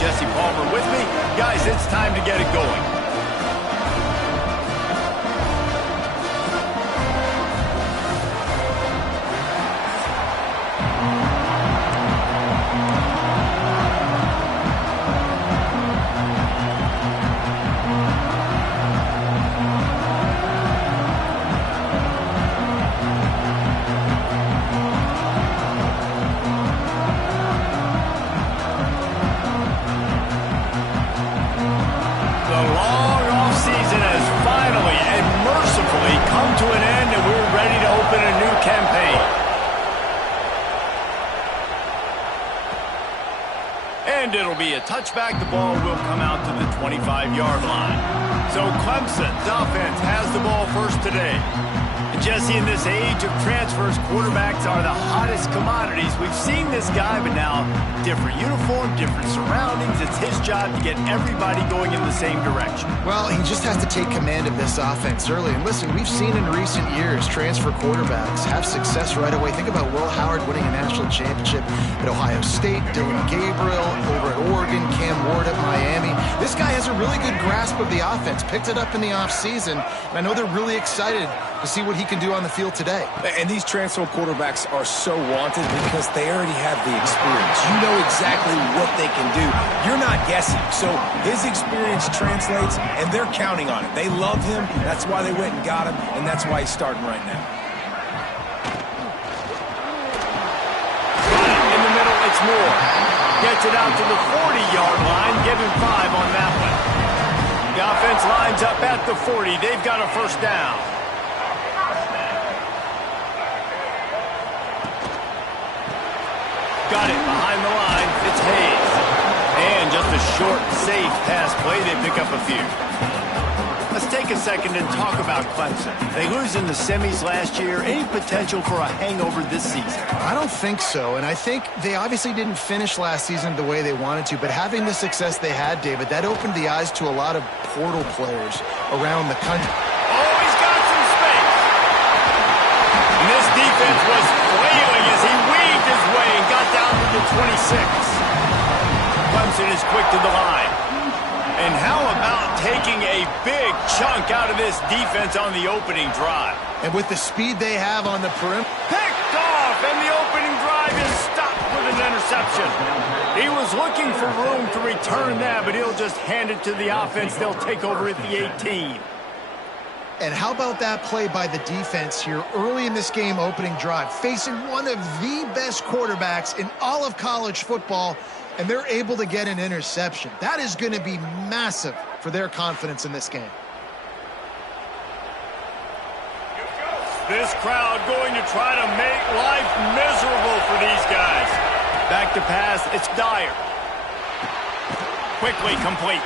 Jesse Palmer with me. Guys, it's time to get it going. And it'll be a touchback. The ball will come out to the 25-yard line. So Clemson's offense has the ball first today. And Jesse, in this age of transfers, quarterbacks are the hottest commodities. We've seen this guy, but now different uniform, different surroundings. It's his job to get everybody going in the same direction. Well, he just has to take command of this offense early. And listen, we've seen in recent years transfer quarterbacks have success right away. Think about Will Howard winning a national championship at Ohio State, Dylan Gabriel over at Oregon, Cam Ward at Miami. This guy has a really good grasp of the offense, picked it up in the offseason, and I know they're really excited to see what he can do on the field today. And these transfer quarterbacks are so wanted because they already have the experience. You know exactly what they can do. You're not guessing. So his experience translates, and they're counting on it. They love him. That's why they went and got him, and that's why he's starting right now. In the middle, it's Moore. Gets it out to the 40-yard line. Give him 5 on that one. The offense lines up at the 40. They've got a first down. Got it behind the line. It's Hayes. And just a short, safe pass play. They pick up a few. Let's take a second and talk about Clemson. They lose in the semis last year. Any potential for a hangover this season? I don't think so, and I think they obviously didn't finish last season the way they wanted to, but having the success they had, David, that opened the eyes to a lot of portal players around the country. Oh, he's got some space. And this defense was flailing as he weaved his way and got down to the 26. Clemson is quick to the line. And how about taking a big chunk out of this defense on the opening drive? And with the speed they have on the perimeter. Picked off, and the opening drive is stopped with an interception. He was looking for room to return that, but he'll just hand it to the offense. They'll take over at the 18. And how about that play by the defense here early in this game opening drive, facing one of the best quarterbacks in all of college football, and they're able to get an interception. That is going to be massive for their confidence in this game. This crowd going to try to make life miserable for these guys. Back to pass, it's Dyer. Quickly complete.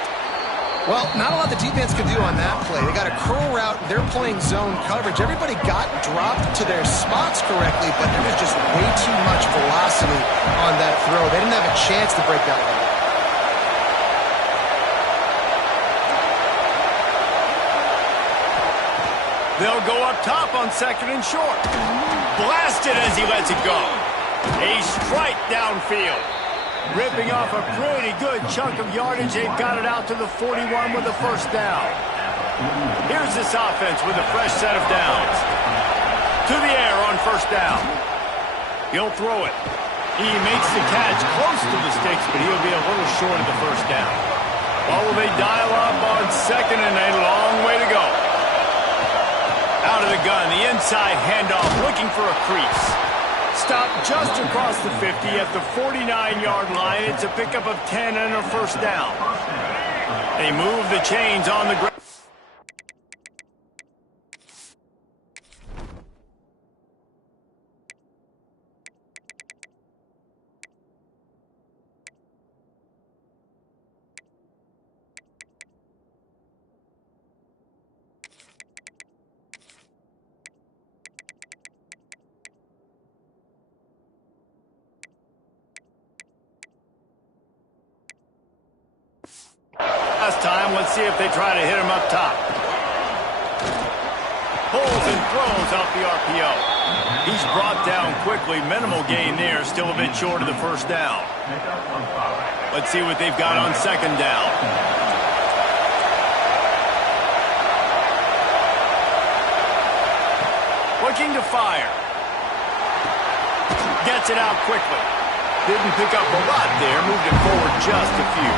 Well, not a lot the defense could do on that play. They got a curl route. They're playing zone coverage. Everybody got dropped to their spots correctly, but there was just way too much velocity on that throw. They didn't have a chance to break that line. They'll go up top on second and short. Blasted as he lets it go. A strike downfield. Ripping off a pretty good chunk of yardage. They've got it out to the 41 with a first down. Here's this offense with a fresh set of downs. To the air on first down. He'll throw it. He makes the catch close to the sticks, but he'll be a little short of the first down. Well, will they dial up on second and a long way to go? Out of the gun, the inside handoff, looking for a crease. Stopped just across the 50 at the 49-yard line. It's a pickup of 10 and a first down. They move the chains on the ground. Last time, let's see if they try to hit him up top. Pulls and throws off the RPO. He's brought down quickly. Minimal gain there. Still a bit short of the first down. Let's see what they've got on second down. Looking to fire. Gets it out quickly. Didn't pick up a lot there. Moved it forward just a few.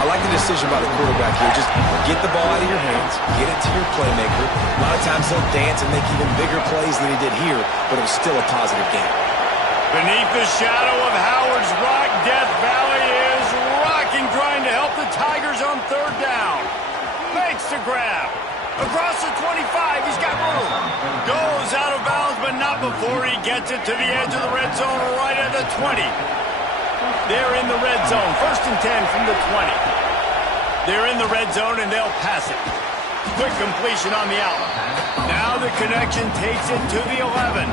I like the decision by the quarterback here. Just get the ball out of your hands, get it to your playmaker. A lot of times he'll dance and make even bigger plays than he did here, but it was still a positive game. Beneath the shadow of Howard's Rock, Death Valley is rocking, trying to help the Tigers on third down. Fakes to grab. Across the 25, he's got room. Goes out of bounds, but not before he gets it to the edge of the red zone right at the 20. They're in the red zone. 1st and 10 from the 20. They're in the red zone, and they'll pass it. Quick completion on the out. Now the connection takes it to the 11.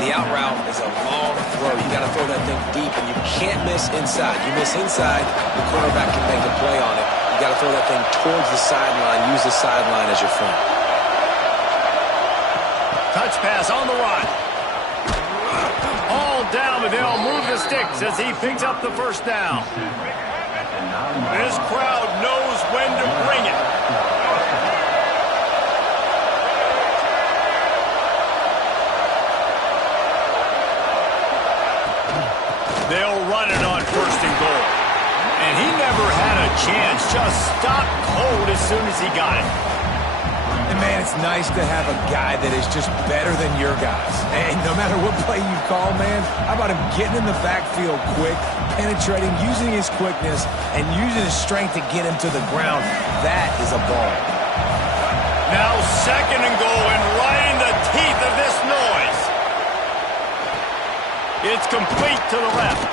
The out route is a long throw. You got to throw that thing deep, and you can't miss inside. You miss inside, the quarterback can make a play on it. You got to throw that thing towards the sideline. Use the sideline as your friend. Touch pass on the run. All down, but they'll move the sticks as he picks up the first down. This crowd knows when to bring it. They'll run it on 1st and goal. And he never had a chance. Just stopped cold as soon as he got it. And, man, it's nice to have a guy that is just better than your guys. And no matter what play you call, man, how about him getting in the backfield quick, penetrating, using his quickness, and using his strength to get him to the ground. That is a ball. Now 2nd and goal, and right in the teeth of this noise. It's complete to the left.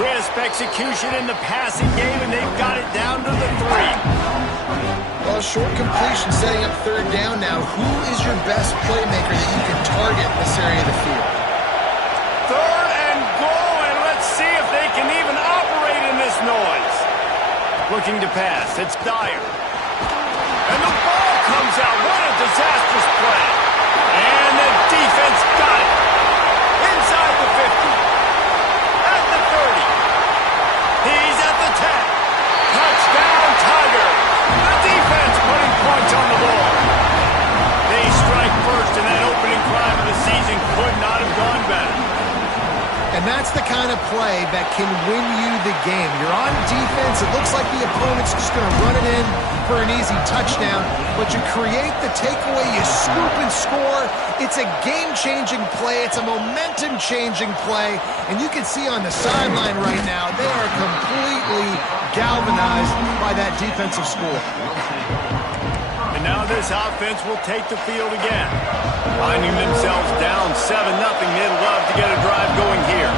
Crisp execution in the passing game, and they've got it down to the 3. Well, short completion setting up third down now. Who is your best playmaker that you can target in this area of the field? 3rd and goal, and let's see if they can even operate in this noise. Looking to pass. It's Dyer. And the ball comes out. What a disastrous play. And the defense got it. Inside the 50. At the 30. He's at the 10. Touchdown, Tigers. The defense putting points on the ball. They strike first, and that opening drive of the season could not have gone better. And that's the kind of play that can win you the game. You're on defense. It looks like the opponent's just going to run it in for an easy touchdown, but you create the takeaway, you scoop and score. It's a game-changing play. It's a momentum-changing play, and you can see on the sideline right now, they are completely galvanized by that defensive score. And now this offense will take the field again. Finding themselves down 7-0, they'd love to get a drive going here.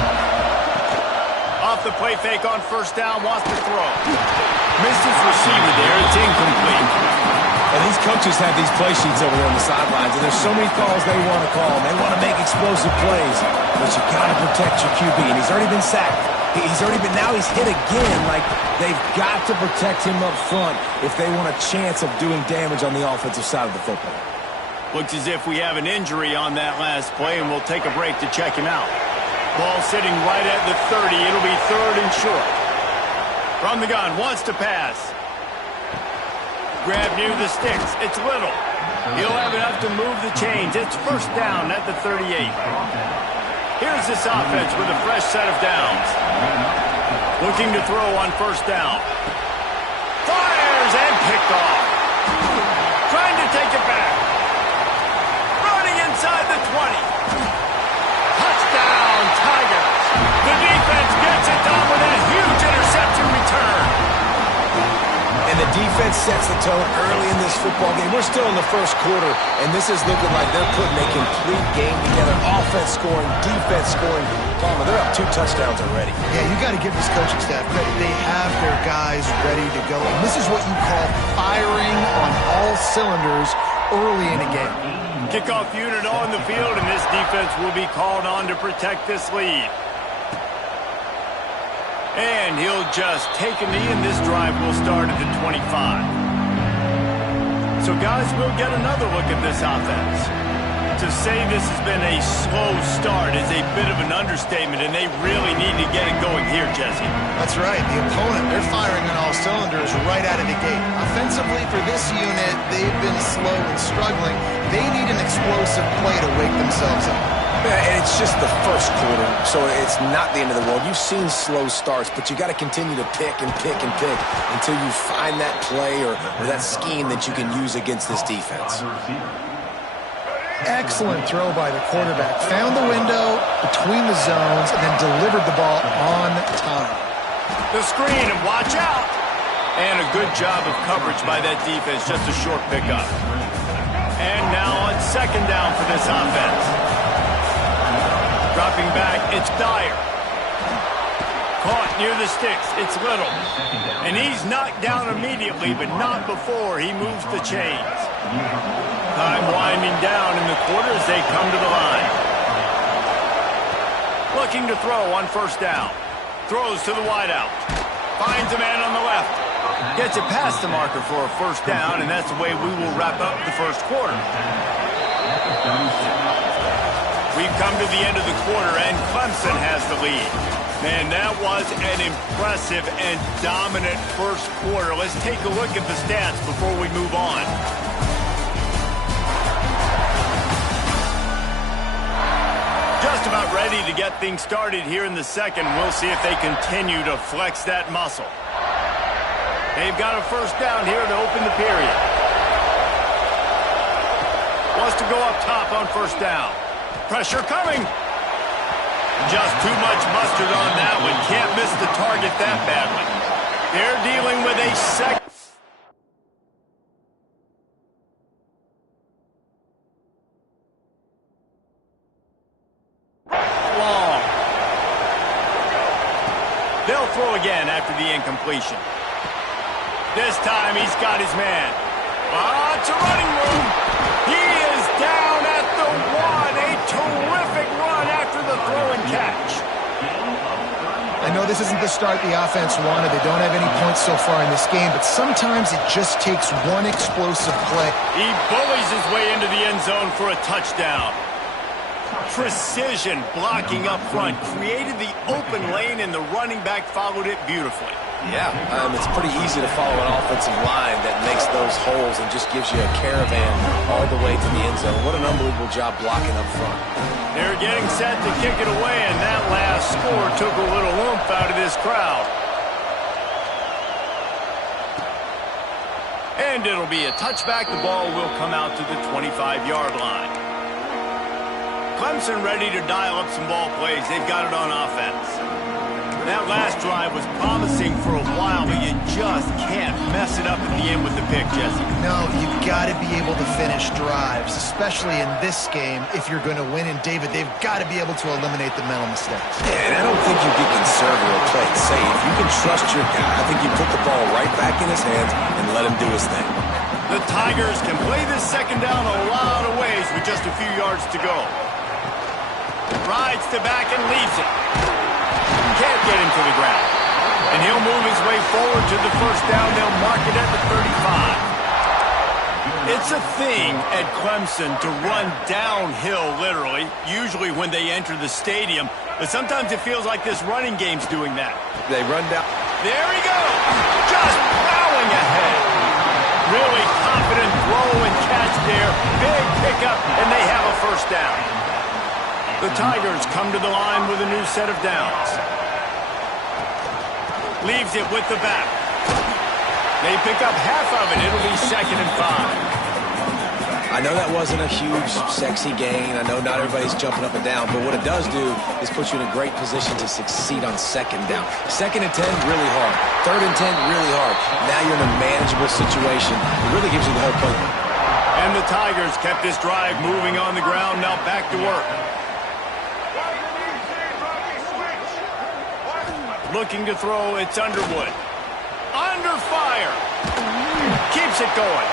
Off the play fake on 1st down, wants to throw. Missed his receiver there, it's incomplete. And these coaches have these play sheets over there on the sidelines, and there's so many calls they want to call. They want to make explosive plays, but you got to protect your QB, and he's already been sacked. Now he's hit again. Like, they've got to protect him up front if they want a chance of doing damage on the offensive side of the football. Looks as if we have an injury on that last play, and we'll take a break to check him out. Ball sitting right at the 30. It'll be 3rd and short. From the gun, wants to pass. Grab near the sticks. It's Little. He'll have enough to move the chains. It's 1st down at the 38. Here's this offense with a fresh set of downs. Looking to throw on 1st down. Fires and picked off. Trying to take it back. Running inside the 20. Touchdown, Tigers. The defense gets it done with a huge interception return. And the defense sets the tone early in this football game. We're still in the 1st quarter, and this is looking like they're putting a complete game together. Offense scoring, defense scoring. Palmer, they're up 2 touchdowns already. Yeah, you got to give this coaching staff credit. They have their guys ready to go. And this is what you call firing on all cylinders early in a game. Kickoff unit on the field, and this defense will be called on to protect this lead. And he'll just take a knee, and this drive will start at the 25. So, guys, we'll get another look at this offense. To say this has been a slow start is a bit of an understatement, and they really need to get it here, Jesse. That's right. The opponent, they're firing on all cylinders right out of the gate. Offensively, for this unit, they've been slow and struggling. They need an explosive play to wake themselves up. And it's just the first quarter, so it's not the end of the world. You've seen slow starts, but you got to continue to pick and pick and pick until you find that play or that scheme that you can use against this defense. Excellent throw by the quarterback. Found the window between the zones and then delivered the ball on time. The screen, and watch out! And a good job of coverage by that defense, just a short pickup. And now on second down for this offense. Dropping back, it's Dyer. Caught near the sticks, it's Little. And he's knocked down immediately, but not before he moves the chains. Time winding down in the quarter as they come to the line. Looking to throw on first down. Throws to the wideout. Finds a man on the left. Gets it past the marker for a first down, and that's the way we will wrap up the first quarter. We've come to the end of the quarter, and Clemson has the lead. Man, that was an impressive and dominant first quarter. Let's take a look at the stats before we move on. Just about ready to get things started here in the second. We'll see if they continue to flex that muscle. They've got a first down here to open the period. Wants to go up top on first down. Pressure coming. Just too much mustard on that one. Can't miss the target that badly. They're dealing with a second. Long. They'll throw again after the incompletion. This time he's got his man. It's a running room. He is down at the one. A terrific run after the throw and catch. I know this isn't the start the offense wanted. They don't have any points so far in this game, but sometimes it just takes one explosive play. He bullies his way into the end zone for a touchdown. Precision blocking up front. Created the open lane, and the running back followed it beautifully. Yeah, it's pretty easy to follow an offensive line that makes those holes and just gives you a caravan all the way to the end zone. What an unbelievable job blocking up front. They're getting set to kick it away, and that last score took a little oomph out of this crowd. And it'll be a touchback. The ball will come out to the 25-yard line. Clemson ready to dial up some ball plays. They've got it on offense. That last drive was promising for a while, but you just can't mess it up at the end with the pick, Jesse. No, you've got to be able to finish drives, especially in this game if you're going to win. And, David, they've got to be able to eliminate the mental mistakes. Yeah, and I don't think you get conservative or play it safe. You can trust your guy. I think you put the ball right back in his hands and let him do his thing. The Tigers can play this second down a lot of ways with just a few yards to go. Rides to back and leaves it. Can't get him to the ground. And he'll move his way forward to the first down. They'll mark it at the 35. It's a thing at Clemson to run downhill, literally, usually when they enter the stadium. But sometimes it feels like this running game's doing that. They run down. There he goes. Just plowing ahead. Really confident throw and catch there. Big pickup, and they have a first down. The Tigers come to the line with a new set of downs. Leaves it with the back. They pick up half of it. It'll be 2nd and 5. I know that wasn't a huge, sexy gain. I know not everybody's jumping up and down, but what it does do is put you in a great position to succeed on second down. 2nd and 10, really hard. 3rd and 10, really hard. Now you're in a manageable situation. It really gives you the whole playbook. And the Tigers kept this drive moving on the ground. Now back to work. Looking to throw, it's Underwood. Under fire. Keeps it going.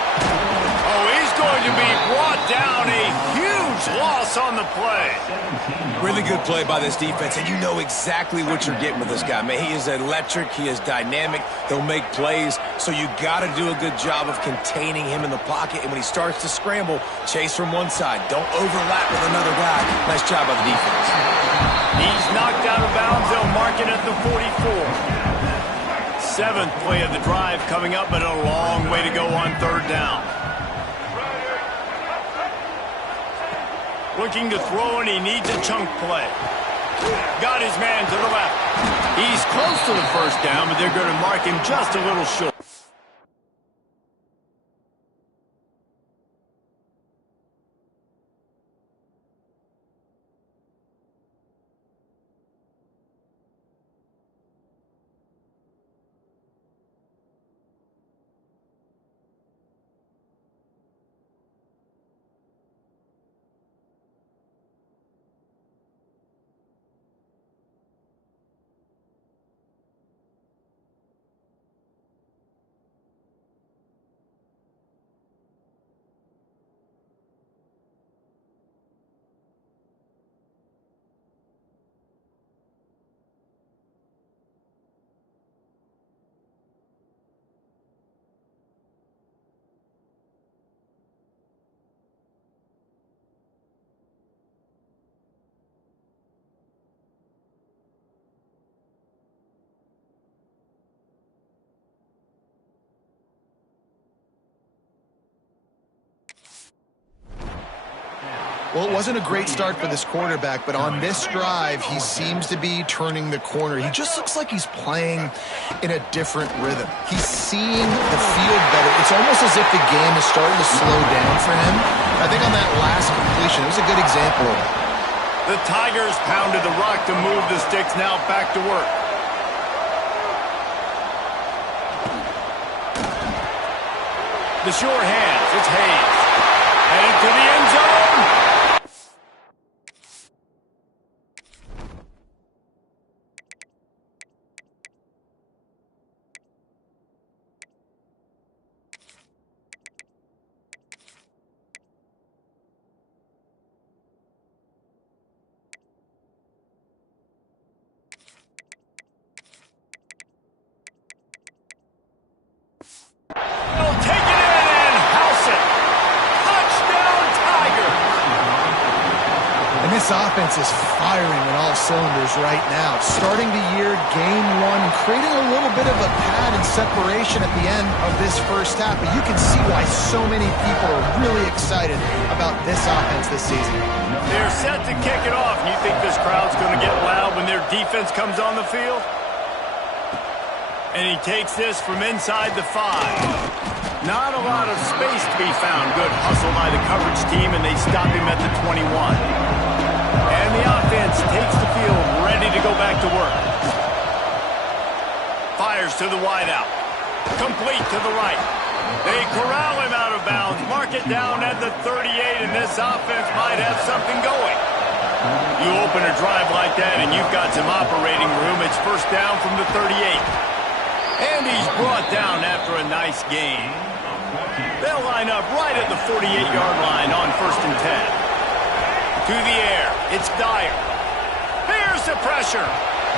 Oh, he's going to be brought down. A huge loss on the play. Really good play by this defense, and you know exactly what you're getting with this guy. Man, he is electric. He is dynamic. He'll make plays, so you got to do a good job of containing him in the pocket. And when he starts to scramble, chase from one side. Don't overlap with another guy. Nice job by the defense. He's knocked out of bounds. They'll mark it at the 44. Seventh play of the drive coming up, but a long way to go on third down. Looking to throw, and he needs a chunk play. Got his man to the left. He's close to the first down, but they're going to mark him just a little short. Well, it wasn't a great start for this quarterback, but on this drive, he seems to be turning the corner. He just looks like he's playing in a different rhythm. He's seeing the field better. It's almost as if the game is starting to slow down for him. I think on that last completion, it was a good example of it. The Tigers pounded the rock to move the sticks. Now back to work. The sure hands. It's Hayes. Headed to the end zone. They'll take it in and house it. Touchdown, Tigers. And this offense is firing on all cylinders right now. Starting the year, game one, creating a little bit of a pad and separation at the end of this first half. But you can see why so many people are really excited about this offense this season. They're set to kick it off. You think this crowd's going to get loud when their defense comes on the field? And he takes this from inside the 5. Not a lot of space to be found. Good hustle by the coverage team, and they stop him at the 21. And the offense takes the field, ready to go back to work. Fires to the wideout. Complete to the right. They corral him out of bounds. Mark it down at the 38, and this offense might have something going. You open a drive like that, and you've got some operating room. It's first down from the 38. And he's brought down after a nice gain. They'll line up right at the 48-yard line on 1st and 10. To the air, it's Dyer. Here's the pressure.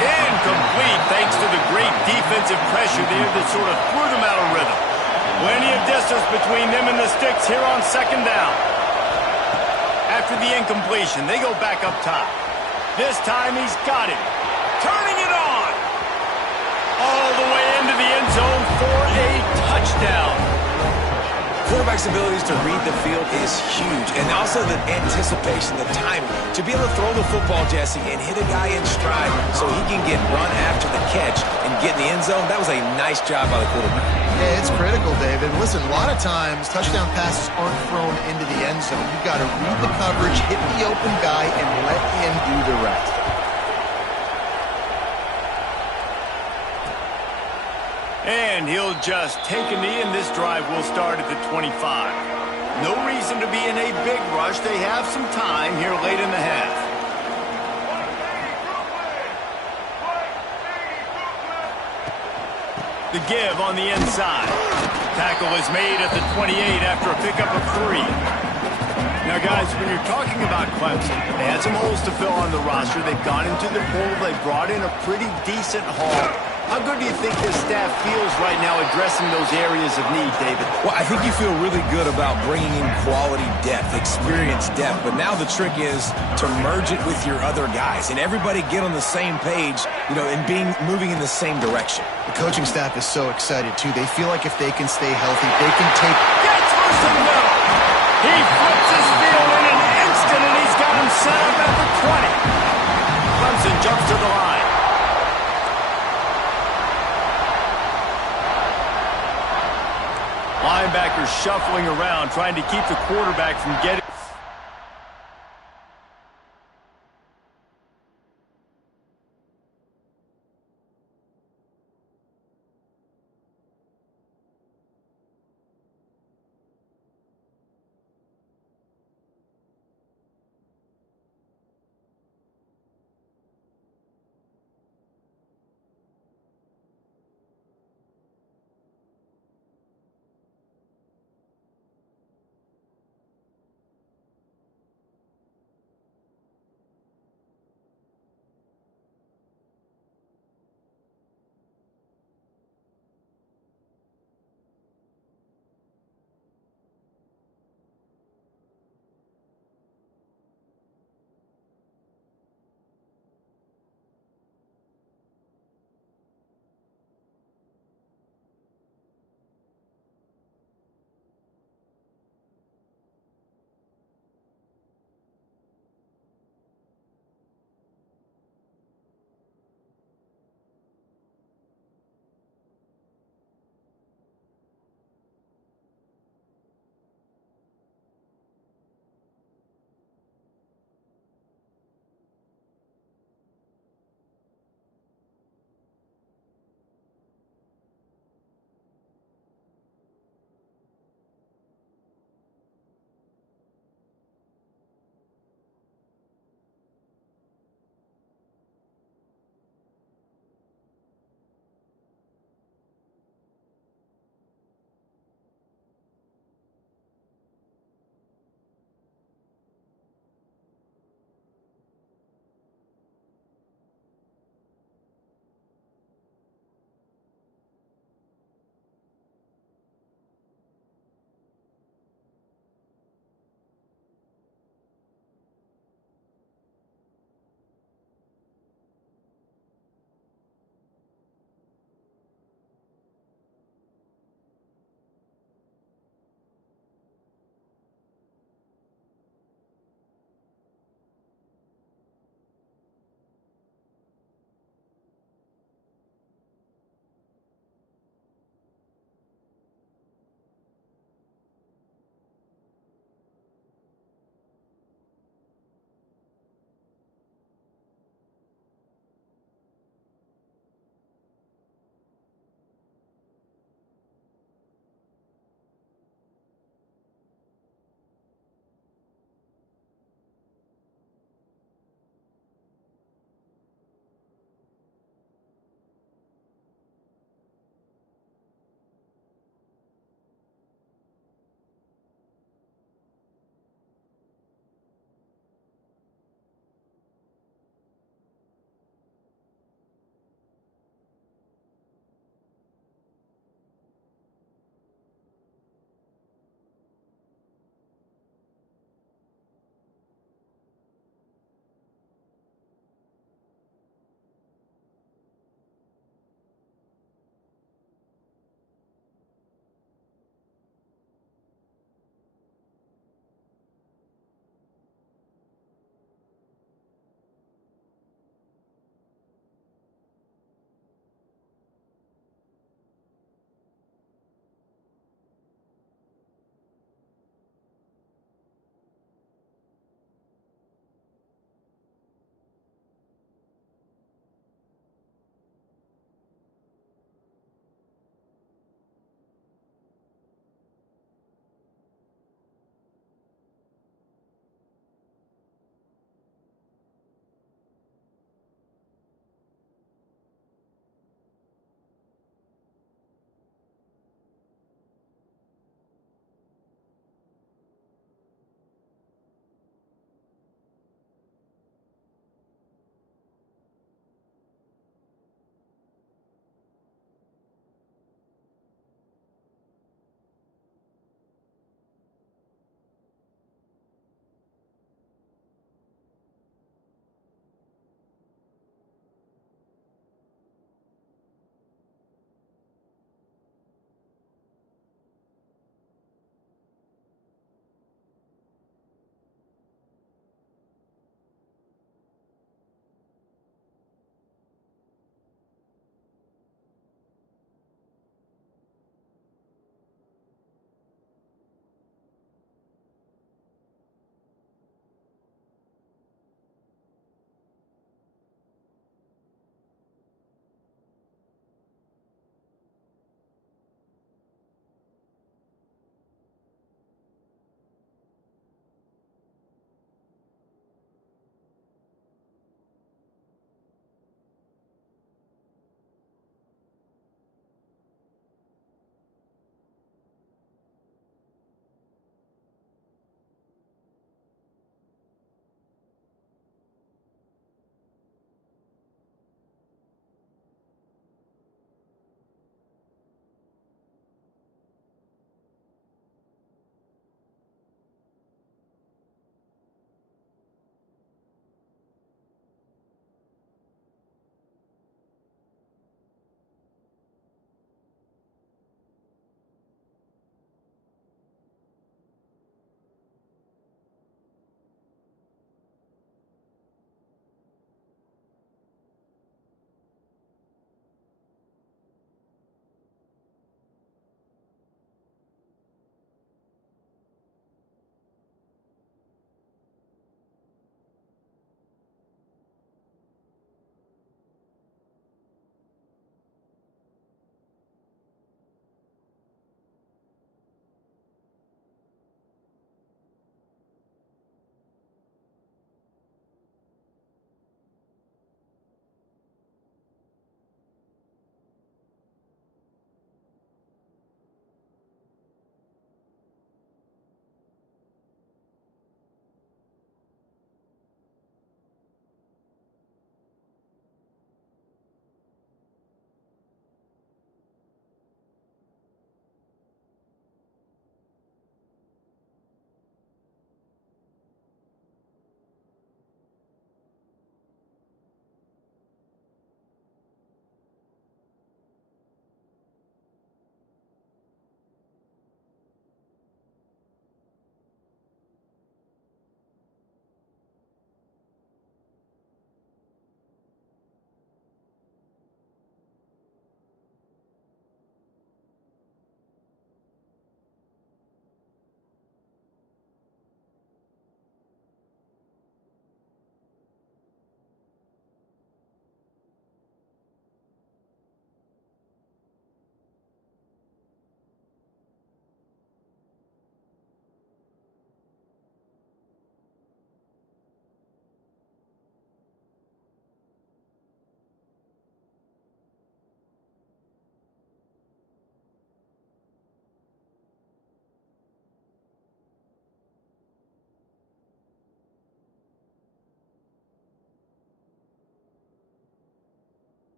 Incomplete thanks to the great defensive pressure there that sort of threw them out of rhythm. Plenty of distance between them and the sticks here on 2nd down. After the incompletion, they go back up top. This time he's got it. Turning it on. All the way into the end zone for a touchdown. Quarterback's abilities to read the field is huge, and also the anticipation, the timing. To be able to throw the football, Jesse, and hit a guy in stride so he can get run after the catch and get in the end zone, that was a nice job by the quarterback. Yeah, it's critical, David. Listen, a lot of times touchdown passes aren't thrown into the end zone. You've got to read the coverage, hit the open guy, and let him do the rest. And he'll just take a knee, and this drive will start at the 25. No reason to be in a big rush. They have some time here late in the half. The give on the inside. Tackle is made at the 28 after a pickup of 3. Now, guys, when you're talking about Clemson, they had some holes to fill on the roster. They've gone into the portal. They brought in a pretty decent haul. How good do you think this staff feels right now addressing those areas of need, David? Well, I think you feel really good about bringing in quality depth, experience depth. But now the trick is to merge it with your other guys and everybody get on the same page, and moving in the same direction. The coaching staff is so excited, too. They feel like if they can stay healthy, they can take... Gets for some middle. He flips his field in an instant, and he's got him set up at the 20. Clemson jumps to the line. Linebackers shuffling around, trying to keep the quarterback from getting...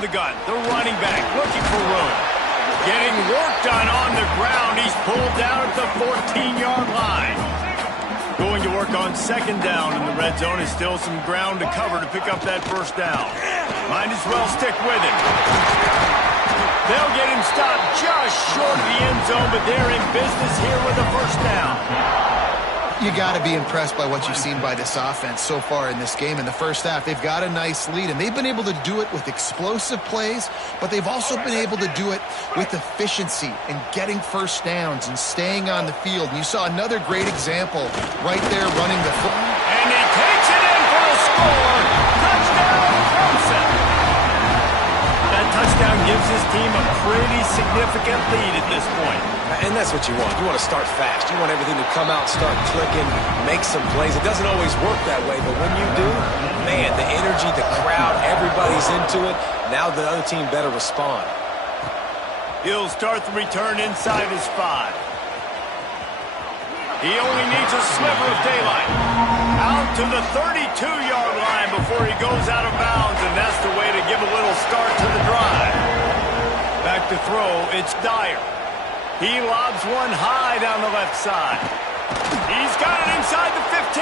from the gun. The running back looking for room. Getting work done on the ground. He's pulled down at the 14-yard line. Going to work on second down in the red zone is still some ground to cover to pick up that first down. Might as well stick with it. They'll get him stopped just short of the end zone, but they're in business here with a first down. You got to be impressed by what you've seen by this offense so far in this game. In the first half, they've got a nice lead, and they've been able to do it with explosive plays, but they've also been able to do it with efficiency and getting first downs and staying on the field. And you saw another great example right there running the football. And he takes it in for a score. Touchdown, Clemson. That touchdown gives his team a pretty significant lead at this point. And that's what you want. You want to start fast. You want everything to come out, start clicking, make some plays. It doesn't always work that way, but when you do, man, the energy, the crowd, everybody's into it. Now the other team better respond. He'll start the return inside his 5. He only needs a sliver of daylight. Out to the 32-yard line before he goes out of bounds, and that's the way to give a little start to the drive. Back to throw, it's Dyer. He lobs one high down the left side. He's got it inside the 15.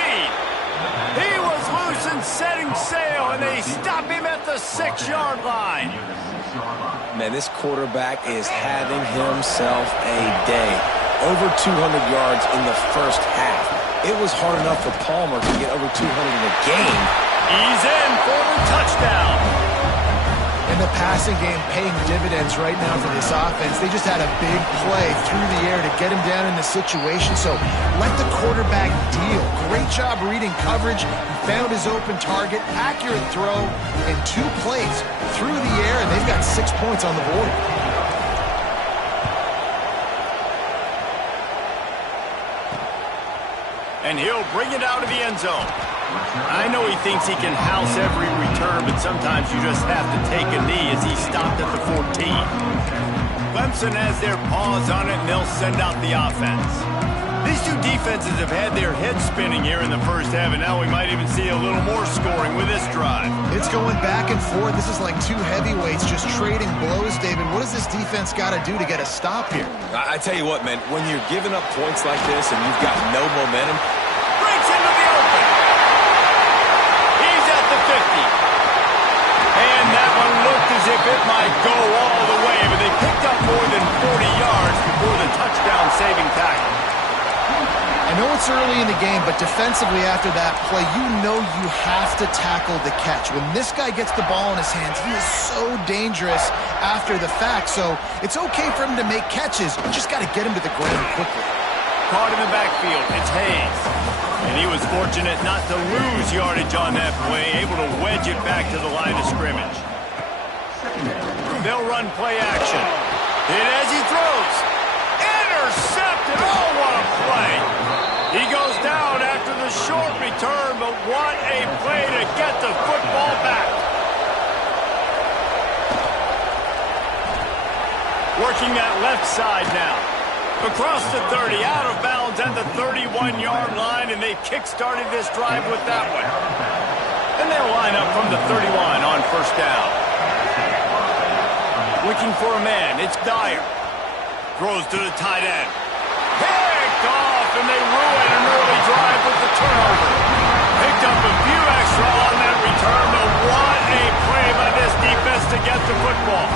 He was loose and setting sail, and they stop him at the 6-yard line. Man, this quarterback is having himself a day. Over 200 yards in the first half. It was hard enough for Palmer to get over 200 in a game. He's in for the touchdown. And the passing game paying dividends right now for this offense. They just had a big play through the air to get him down in the situation. So let the quarterback deal. Great job reading coverage. He found his open target, accurate throw, and 2 plays through the air, and they've got 6 points on the board. And he'll bring it out of the end zone. I know he thinks he can house every return, but sometimes you just have to take a knee as he stopped at the 14. Clemson has their paws on it, and they'll send out the offense. These two defenses have had their heads spinning here in the first half, and now we might even see a little more scoring with this drive. It's going back and forth. This is like 2 heavyweights just trading blows, David. What does this defense got to do to get a stop here? I tell you what, man, when you're giving up points like this and you've got no momentum, breaks into the open. He's at the 50. And that one looked as if it might go all the way, but they picked up more than 40 yards before the touchdown-saving tackle. I know it's early in the game, but defensively after that play, you know you have to tackle the catch. When this guy gets the ball in his hands, he is so dangerous after the fact. So it's okay for him to make catches. You just got to get him to the ground quickly. Caught in the backfield, it's Hayes. And he was fortunate not to lose yardage on that play, able to wedge it back to the line of scrimmage. They'll run play action. And as he throws, intercepted. Oh, what a play. He goes down after the short return, but what a play to get the football back. Working that left side now. Across the 30, out of bounds at the 31-yard line, and they kick-started this drive with that one. And they'll line up from the 31 on first down. Looking for a man, it's Dyer. Throws to the tight end. Picked off, and they ruin an early drive with the turnover. Picked up a few extra on that return, but what a play by this defense to get the football.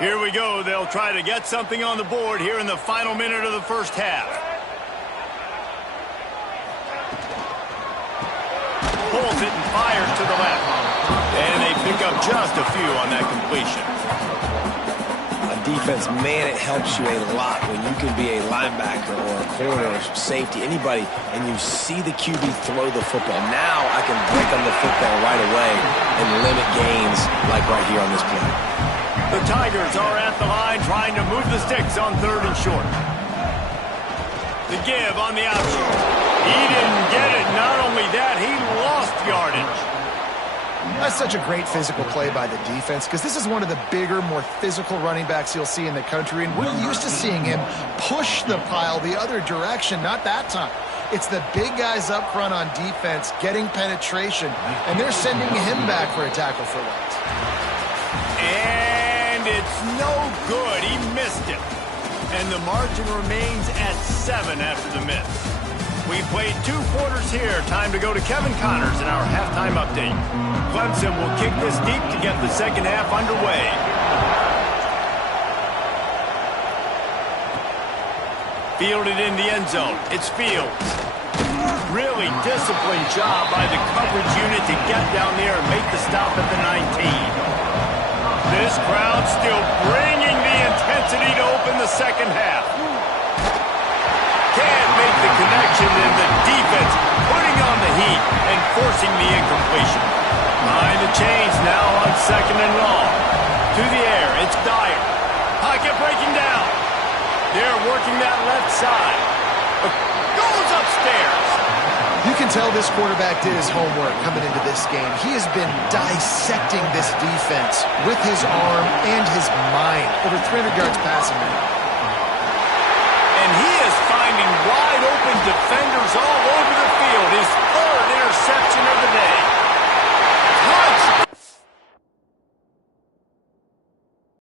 Here we go. They'll try to get something on the board here in the final minute of the first half. Pulls it and fires to the left. And they pick up just a few on that completion. On defense, man, it helps you a lot when you can be a linebacker or a corner or safety, anybody, and you see the QB throw the football. Now I can break on the football right away and limit gains like right here on this play. The Tigers are at the line trying to move the sticks on 3rd and short. The give on the option. He didn't get it. Not only that, he lost yardage. That's such a great physical play by the defense because this is one of the bigger, more physical running backs you'll see in the country, and we're used to seeing him push the pile the other direction. Not that time. It's the big guys up front on defense getting penetration, and they're sending him back for a tackle for loss. And it's no good. He missed it. And the margin remains at 7 after the miss. We played 2 quarters here. Time to go to Kevin Connors in our halftime update. Clemson will kick this deep to get the second half underway. Fielded in the end zone. It's Fields. Really disciplined job by the coverage unit to get down there and make the stop at the 19. This crowd still bringing the intensity to open the second half. Can't make the connection, and the defense putting on the heat and forcing the incompletion. Behind the chains now on 2nd and long. To the air, it's Dyer. Pocket breaking down. They're working that left side. Goes upstairs. You can tell this quarterback did his homework coming into this game. He has been dissecting this defense with his arm and his mind. Over 300 yards passing now.